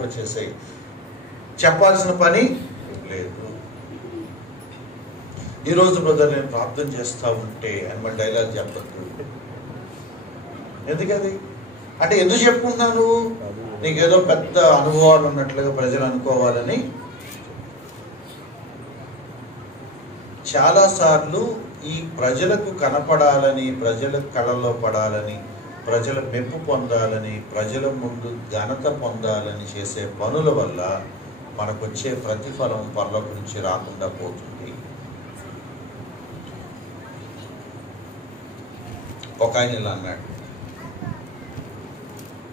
వచ్చేసాయి, చెప్పాల్సిన పని లేదు. ఈరోజు బ్రదర్ నేను ప్రార్థన చేస్తూ ఉంటే అని మన డైలాగ్ చెప్పద్దు. ఎందుకది అంటే ఎందుకు చెప్పుకుంటున్నాను? నీకేదో పెద్ద అనుభవాలు ఉన్నట్లుగా ప్రజలు అనుకోవాలని. చాలాసార్లు ఈ ప్రజలకు కనపడాలని, ప్రజల కళలో పడాలని, ప్రజల మెప్పు పొందాలని, ప్రజల ముందు ఘనత పొందాలని చేసే పనుల వల్ల మనకొచ్చే ప్రతిఫలం పరలోకం నుంచి రాకుండా పోతుంది. ఒక ఆయన ఇలా అన్నాడు,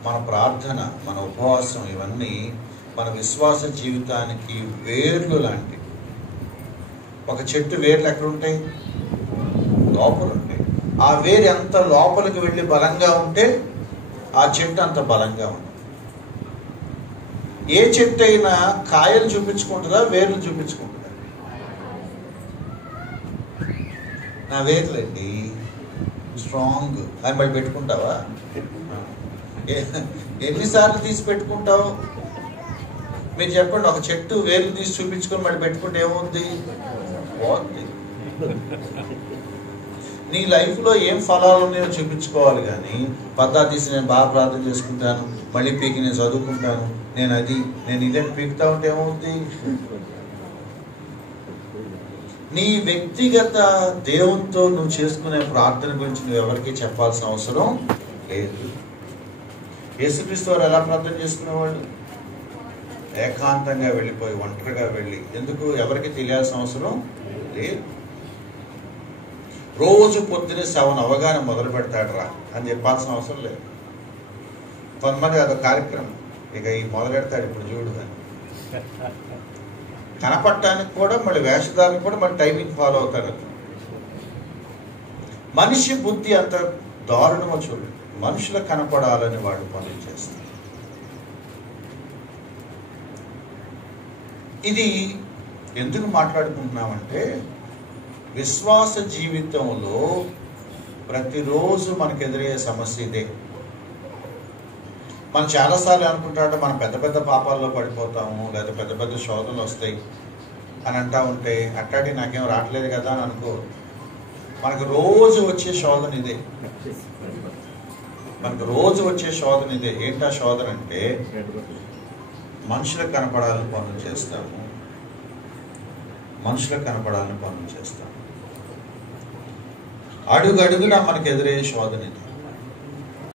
మన ప్రార్థన, మన ఉపవాసం ఇవన్నీ మన విశ్వాస జీవితానికి వేర్లు లాంటివి. ఒక చెట్టు వేర్లు ఎక్కడుంటాయి? లోపల ఉంటాయి. ఆ వేరు ఎంత లోపలికి వెళ్ళి బలంగా ఉంటే ఆ చెట్టు అంత బలంగా ఉంటుంది. ఏ చెట్టు అయినా కాయలు చూపించుకుంటుందా, వేర్లు చూపించుకుంటుందా? నా వేర్లండి స్ట్రాంగ్ అని బట్టి పెట్టుకుంటావా? ఎన్నిసార్లు తీసి పెట్టుకుంటావు? మీరు చెప్పండి. ఒక చెట్టు వేర్లు తీసి చూపించుకొని మళ్ళీ పెట్టుకుంటే ఏమవుద్ది? పోద్ది. నీ లైఫ్లో ఏం ఫలాలు ఉన్నాయో చూపించుకోవాలి కానీ పద్ధతి తీసి నేను బాగా ప్రార్థన చేసుకుంటాను, మళ్ళీ పీకి నేను చదువుకుంటాను, నేను ఇదని పీకుతా ఉంటే ఏమవుద్ది? నీ వ్యక్తిగత దేవునితో నువ్వు చేసుకునే ప్రార్థన గురించి నువ్వు ఎవరికి చెప్పాల్సిన అవసరం లేదు. యేసుక్రీస్తు వారు ఎలా ప్రార్థన చేసుకునేవాళ్ళు? ఏకాంతంగా వెళ్ళిపోయి ఒంటరిగా వెళ్ళి, ఎందుకు ఎవరికి తెలియాల్సిన అవసరం లేదు. రోజు పొద్దున్నే 7 అవగానే మొదలు పెడతాడు రా అని చెప్పాల్సిన అవసరం లేదు. కొంతమంది అదొక కార్యక్రమం, ఇక ఈ మొదలు పెడతాడు ఇప్పుడు చూడు అని. కనపడటానికి కూడా మళ్ళీ వేషధానికి కూడా మళ్ళీ టైమింగ్ ఫాలో అవుతాడు. మనిషి బుద్ధి అంత దారుణమో చూడండి. మనుషులకు కనపడాలని వాడు పనులు చేస్తారు. ఇది ఎందుకు మాట్లాడుకుంటున్నామంటే, విశ్వాస జీవితంలో ప్రతిరోజు మనకు ఎదురయ్యే సమస్య ఇదే. మనం చాలాసార్లు అనుకుంటామంటే మనం పెద్ద పెద్ద పాపాల్లో పడిపోతాము, లేదా పెద్ద పెద్ద శోధనలు వస్తాయి అని అంటా ఉంటే అట్టాడి నాకేం రావట్లేదు కదా అని అనుకో. మనకు రోజు వచ్చే శోధన ఇదే. మనకు రోజు వచ్చే శోధన ఇదే. ఏంటా శోధన అంటే, మనుషులకు కనపడాలని పనులు చేస్తాము, మనుషులకు కనపడాలని పనులు చేస్తాము. అడుగడుగునా మనకు ఎదురయ్యే శోధన ఇది.